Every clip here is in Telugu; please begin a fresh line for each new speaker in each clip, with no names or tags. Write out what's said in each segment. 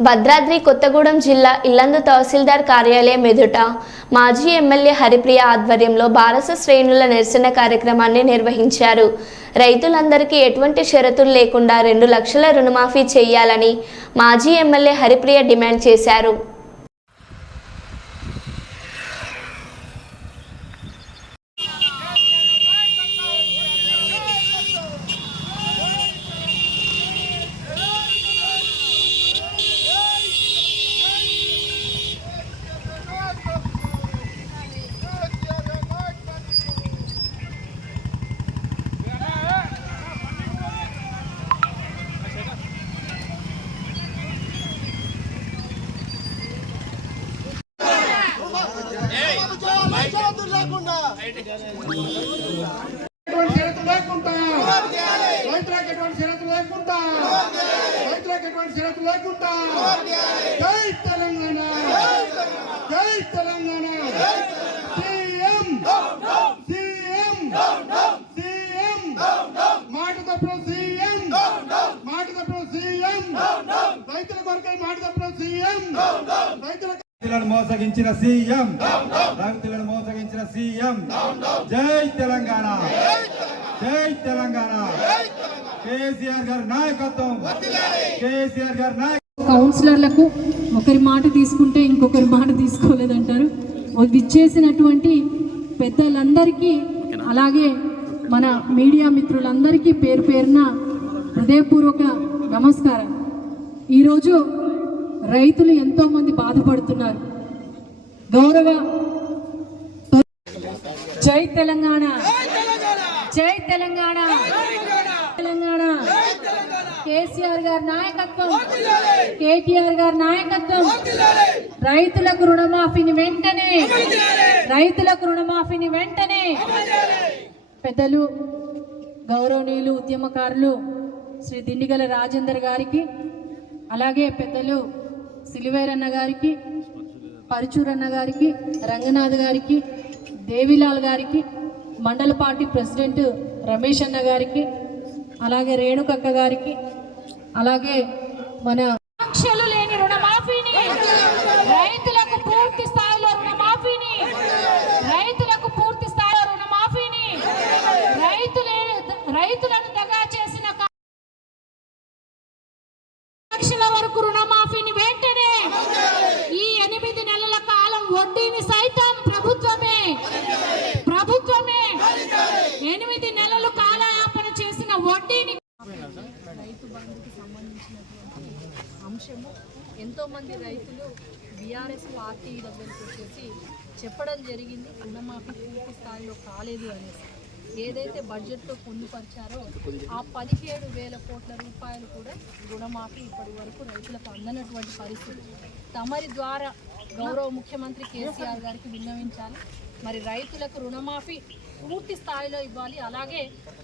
భద్రాద్రి కొత్తగూడెం జిల్లా ఇల్లందు తహసీల్దార్ కార్యాలయం ఎదుట మాజీ ఎమ్మెల్యే హరిప్రియ ఆధ్వర్యంలో భారత శ్రేణుల నిరసన కార్యక్రమాన్ని నిర్వహించారు. రైతులందరికీ ఎటువంటి షరతులు లేకుండా రెండు లక్షల రుణమాఫీ చేయాలని మాజీ ఎమ్మెల్యే హరిప్రియ డిమాండ్ చేశారు.
ఎటువంటి షరతు లేకుండా. రైతులకు ఎటువంటి షరతు లేకుండా. రైతులకు ఎటువంటి షరతు లేకుండా. జై తెలంగాణ. జై తెలంగాణ. సీఎం. సీఎం. సీఎం. మాట తప్పుడు సీఎం. మాట తప్పుడు సీఎం. రైతుల కొరకై మాట తప్పుడు సీఎం. రైతుల
రైతులను మోసగించిన సీఎం. మోసగించిన సీఎం. జై తెలంగాణ. జై తెలంగాణ. కేసీఆర్ గారి నాయకత్వం. కేసీఆర్ గారి నాయకత్వం.
కౌన్సిలర్లకు ఒకరి మాట తీసుకుంటే ఇంకొకరి మాట తీసుకోలేదంటారు. విచ్చేసినటువంటి పెద్దలందరికీ అలాగే మన మీడియా మిత్రులందరికీ పేరు పేరున హృదయపూర్వక నమస్కారం. ఈరోజు రైతులు ఎంతోమంది బాధపడుతున్నారు. గౌరవ జై తెలంగాణ. జై తెలంగాణ. తెలంగాణ. కేసీఆర్ గారి నాయకత్వం. కేటీఆర్ గారి నాయకత్వం. రైతులకు రుణమాఫీని వెంటనే. రైతులకు రుణమాఫీని వెంటనే. పెద్దలు గౌరవనీయులు ఉద్యమకారులు శ్రీ దిండిగల రాజేందర్ గారికి అలాగే పెద్దలు సిలివేరన్న గారికి పరుచూరన్న గారికి రంగనాథ్ గారికి దేవిలాల్ గారికి మండల పార్టీ ప్రెసిడెంట్ రమేష్ అన్న గారికి అలాగే రేణుకక్క గారికి అలాగే మన ఆంక్షలు లేని రుణమాఫీని రైతులకు పూర్తి స్థాయిలో రుణమాఫీని రైతులకు పూర్తి స్థాయిలో రుణమాఫీని రైతులే రైతులను దగా చేసిన లక్షల వరకు రుణమాఫీని ఎనిమిది నెలలు కాలయాపన చేసిన వడ్డీని రైతు బంధుకి సంబంధించినటువంటి అంశము ఎంతోమంది రైతులు బీఆర్ఎస్ పార్టీ దగ్గరికి వచ్చేసి చెప్పడం జరిగింది రుణమాఫీ పూర్తి స్థాయిలో కాలేదు అనేసి. ఏదైతే బడ్జెట్లో పొందుపరిచారో ఆ పదిహేడు వేల కోట్ల రూపాయలు కూడా రుణమాఫీ ఇప్పటి వరకు రైతులకు అందనటువంటి పరిస్థితి. తమరి ద్వారా గౌరవ ముఖ్యమంత్రి కేసీఆర్ గారికి విన్నవించాలి. మరి రైతులకు రుణమాఫీ పూర్తి స్థాయిలో ఇవ్వాలి. అలాగే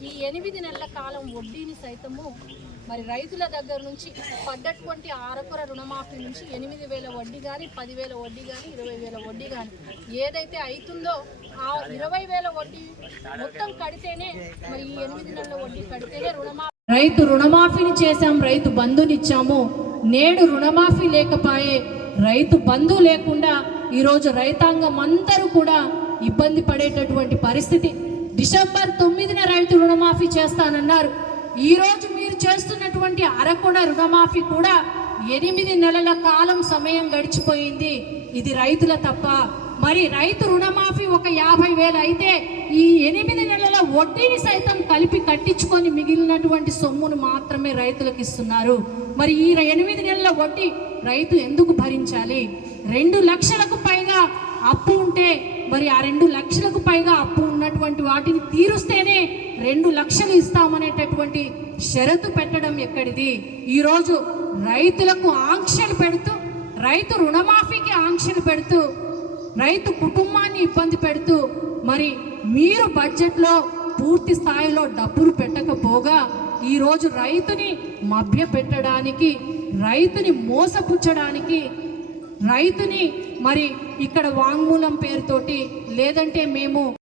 ఈ ఎనిమిది నెలల కాలం వడ్డీని సైతము మరి రైతుల దగ్గర నుంచి పడ్డటువంటి ఆరకుర రుణమాఫీ నుంచి ఎనిమిది వేల వడ్డీ కానీ పదివేల వడ్డీ కానీ ఇరవై వేల వడ్డీ కానీ ఏదైతే అవుతుందో ఆ ఇరవై వేల వడ్డీ మొత్తం కడితేనే మరి ఈ ఎనిమిది నెలల వడ్డీ కడితేనే రుణమాఫీ రైతు రుణమాఫీని చేశాం రైతు బంధునిచ్చాము. నేడు రుణమాఫీ లేకపోయే రైతు బంధు లేకుండా ఈరోజు రైతాంగం అందరూ కూడా ఇబ్బంది పడేటటువంటి పరిస్థితి. డిసెంబర్ తొమ్మిదిన రైతు రుణమాఫీ చేస్తానన్నారు. ఈరోజు మీరు చేస్తున్నటువంటి అరకొడ రుణమాఫీ కూడా ఎనిమిది నెలల కాలం సమయం గడిచిపోయింది. ఇది రైతుల తప్ప. మరి రైతు రుణమాఫీ ఒక యాభై వేలు అయితే ఈ ఎనిమిది నెలల వడ్డీని సైతం కలిపి కట్టించుకొని మిగిలినటువంటి సొమ్మును మాత్రమే రైతులకు ఇస్తున్నారు. మరి ఈ ఎనిమిది నెలల వడ్డీ రైతు ఎందుకు భరించాలి? రెండు లక్షలకు పైగా అప్పు ఉంటే మరి ఆ రెండు లక్షలకు పైగా అప్పు ఉన్నటువంటి వాటిని తీరుస్తేనే రెండు లక్షలు ఇస్తామనేటటువంటి షరతు పెట్టడం ఎక్కడిది? ఈరోజు రైతులకు ఆంక్షలు పెడుతూ రైతు రుణమాఫీకి ఆంక్షలు పెడుతూ రైతు కుటుంబాన్ని ఇబ్బంది పెడుతూ మరి మీరు బడ్జెట్లో పూర్తి స్థాయిలో డబ్బులు పెట్టకపోగా ఈరోజు రైతుని మభ్య పెట్టడానికి రైతుని మోసపుచ్చడానికి రైతుని మరి ఇక్కడ వాంగ్మూలం పేరుతోటి లేదంటే మేము